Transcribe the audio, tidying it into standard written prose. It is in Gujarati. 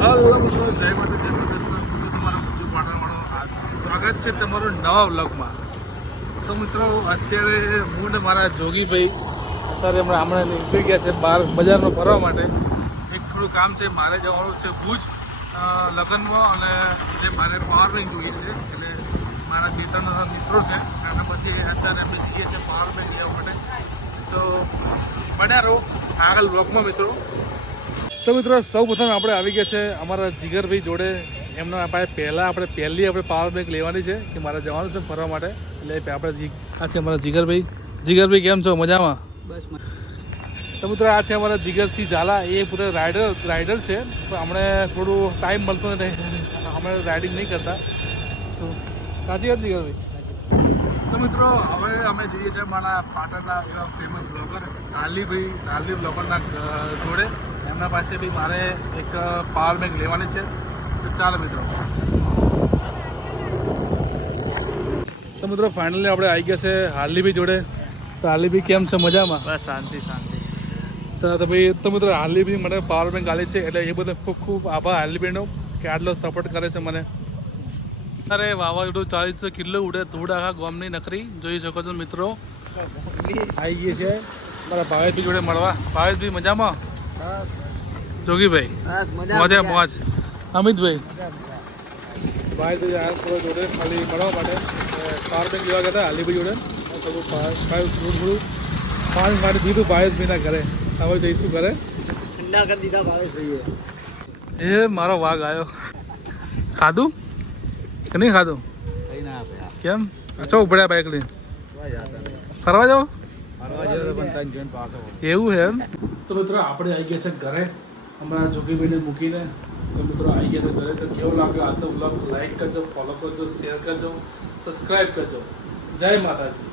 હલો મિત્રો, જય માતા, જય શ્રી કૃષ્ણ. હું છું તમારો મુજુ પાટણવાળો. સ્વાગત છે તમારું નવા વ્લોગમાં. તો મિત્રો, અત્યારે હું ને મારા જોગીભાઈ અત્યારે હમણાં નીકળી ગયા છે બહાર બજારમાં ફરવા માટે. એક થોડું કામ છે, મારે જવાનું છે ભુજ લગ્નમાં, અને એટલે મારે પાવર બેંક જોઈએ છે. એટલે મારા બે ત્રણ મિત્રો છે અને પછી અત્યારે અમે જઈએ છીએ પાવર બેંક લેવા માટે. તો બન્યા રહો આગળ વ્લોગમાં મિત્રો. તો મિત્રો, સૌ પ્રથમ આપણે આવી ગયા છે અમારા જીગરભાઈ જોડે. એમના પહેલાં આપણે પાવર બેંક લેવાની છે કે મારે જવાનું છે ફરવા માટે. એટલે આપણે આ છે અમારા જીગરભાઈ. જીગરભાઈ કેમ છો? મજામાં? બસ. તો મિત્રો, આ છે અમારા જીગરસિંહ ઝાલા. એ પૂરા રાઇડર છે, તો અમને થોડું ટાઈમ મળતો નથી, અમે રાઇડિંગ નહીં કરતા. શું સાચી વાત જીગરભાઈ? તો મિત્રો, હવે અમે જઈએ છીએ અમારા પાટણના એવા ફેમસ બ્લોગર ઢાલી બ્લોગરના જોડે. એમના પાસે બી મારે એક પાવર બેંક લેવાની છે. તો ચાલો મિત્રો. તો મિત્રો, ફાઇનલી આપણે આવી ગયા છે હાર્લીભાઈ જોડે. તો હાર્લીભાઈ કેમ છે? મજામાં? બસ શાંતિ. તો ભાઈ, તો મિત્રો, હાર્લીભાઈ મને પાવર બેંક આલે છે, એટલે એ બધો ખૂબ ખૂબ આભાર હાર્લીભાઈનો કે આટલો સપોર્ટ કરે છે મને. અરે વાવાઝોડું 40 કિલો ઉડે ધૂળ આખા ગામની નકરી જોઈ શકો છો મિત્રો. આવી ગઈ છે મારા ભાવેશભાઈ જોડે મળવા. ભાવેશભાઈ મજામાં? જોગીભાઈ મજા મોજ. અમિતભાઈ ભાઈ જોડે ખાલી મળવા માટે પાવર બેંક લેવા ગયા હતા હાલીભાઈ જોડે. થોડું પાણી મારી દીધું ભાવેશભાઈના ઘરે. હવે જઈશું ઘરે. ઠંડા કરી દીધા ભાવેશભાઈએ. એ મારો વાઘ આવ્યો. ખાધું કે નહીં ખાધું? કઈ ના આપે. કેમ ચો ઉપડ્યા બાઇક લઈને? ફરવા જાઓ? એવું છે એમ? તો મિત્રો, આપણે આવી ગયા છે ઘરે હમણાં જોગીભાઈને મૂકીને. તો મિત્રો, આવી ગયા છે ઘરે. તો કેવો લાગ્યો આજનો બ્લોગ? લાઈક કરજો, ફોલો કરજો, શેર કરજો, સબસ્ક્રાઈબ કરજો. જય માતાજી.